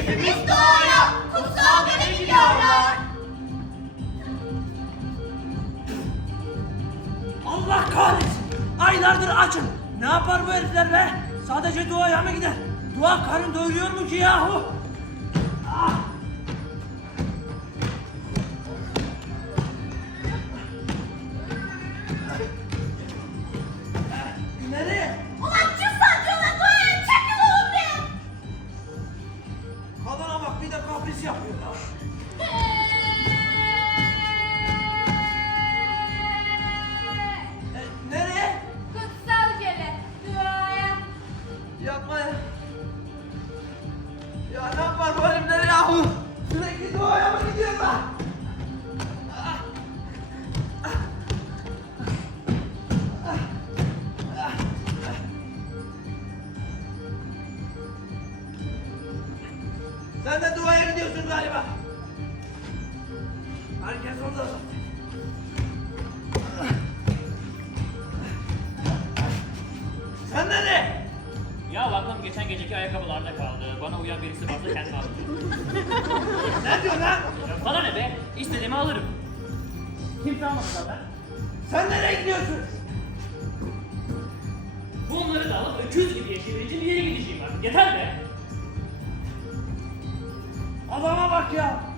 Hepimiz doğaya kutsal bebe gidiyorlar. Allah kahretsin. Aylardır açın. Ne yapar bu herifler be? Sadece duaya mı gider? Dua karın doyuruyor mu ki yahu? Ah! Herkes orada. Sen nereye? Ya bakalım geçen geceki ayakkabılarda kaldı. Bana uyan birisi varsa kendim alırım. Ne diyorsun lan? Ya bana ne be? İstediğimi alırım. Kimse almadı zaten. Sen nereye gidiyorsun? Bunları da alıp öküz gibi yeşillince bir yere gideceğim artık. Yeter be. Adama bak ya.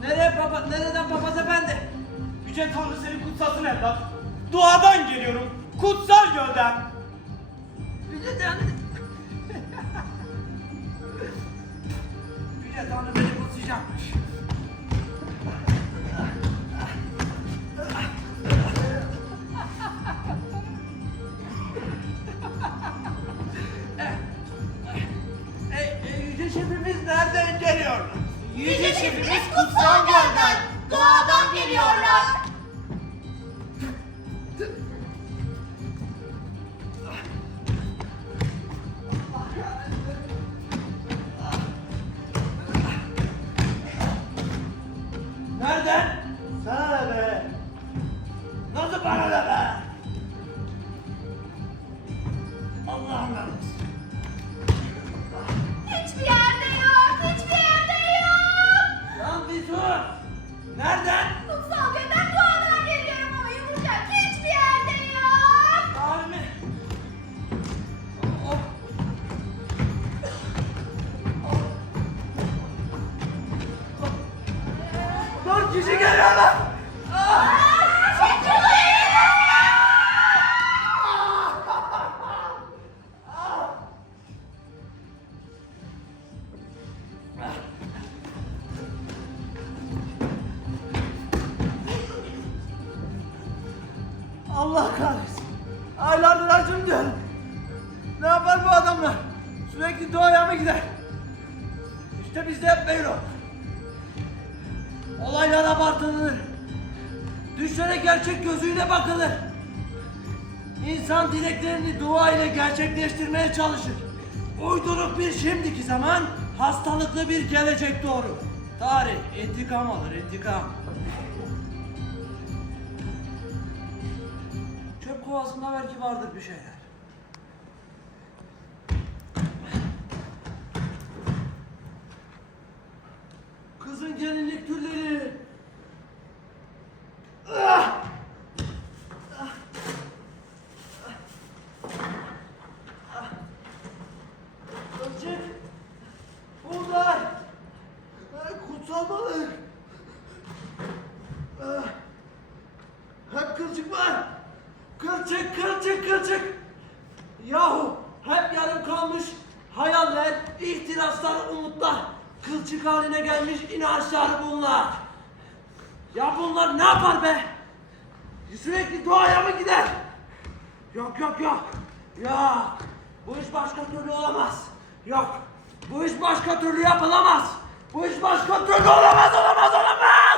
Nereye baba, nereden papaz efendi? Yüce Tanrı senin kutsasın evlat. Duadan geliyorum. Kutsal gölden. Yüce Tanrı. Yüce şefimiz kutsal gölden, doğadan geliyorlar. Allah kahretsin. Aylardır acım diyorum. Ne yapar bu adamlar? Sürekli doğaya mı gider? İşte bizde hep böyle. Olaylar abartılır. Düşlere gerçek gözüyle bakılır. İnsan dileklerini dua ile gerçekleştirmeye çalışır. Uyduruk bir şimdiki zaman, hastalıklı bir gelecek doğru. Tarih intikam alır, intikam. Çöp kovasında belki vardır bir şeyler. Kızın gelinlik türleri. Ah! Ah! Ah! Kılçık. Buğday. Ah, Kutsal balık. Ah! Hep kılçık var. Kılçık, kılçık, kılçık. Yahu hep yarım kalmış hayaller, ihtiraslar, umutlar. Kılçık haline gelmiş inançlar bunlar. Ya bunlar ne yapar be? Sürekli doğaya mı gider? Yok yok yok. Ya bu iş başka türlü olamaz. Yok. Bu iş başka türlü yapılamaz. Bu iş başka türlü olamaz, olamaz, olamaz.